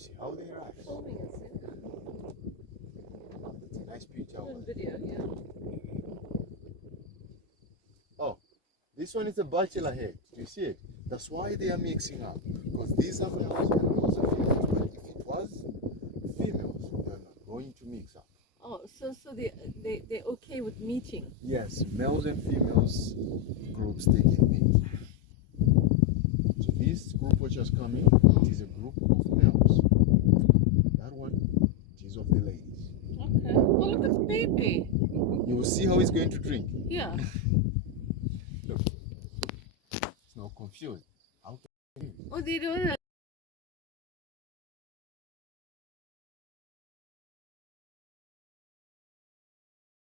See how they rise. Filming us, It's a nice picture. doing video, yeah. Oh, this one is a bachelor head. Do you see it? That's why they are mixing up. Because these are males and those are females. But if it was females, they're not going to mix up. Oh, so they're okay with meeting. Yes, males and females groups, they can meet. So this group which is coming, it is a group of males. That one, it is of the ladies. Okay. Oh, look at the baby. You will see how he's going to drink. Yeah. Look. It's now confused. How can Oh, they don't.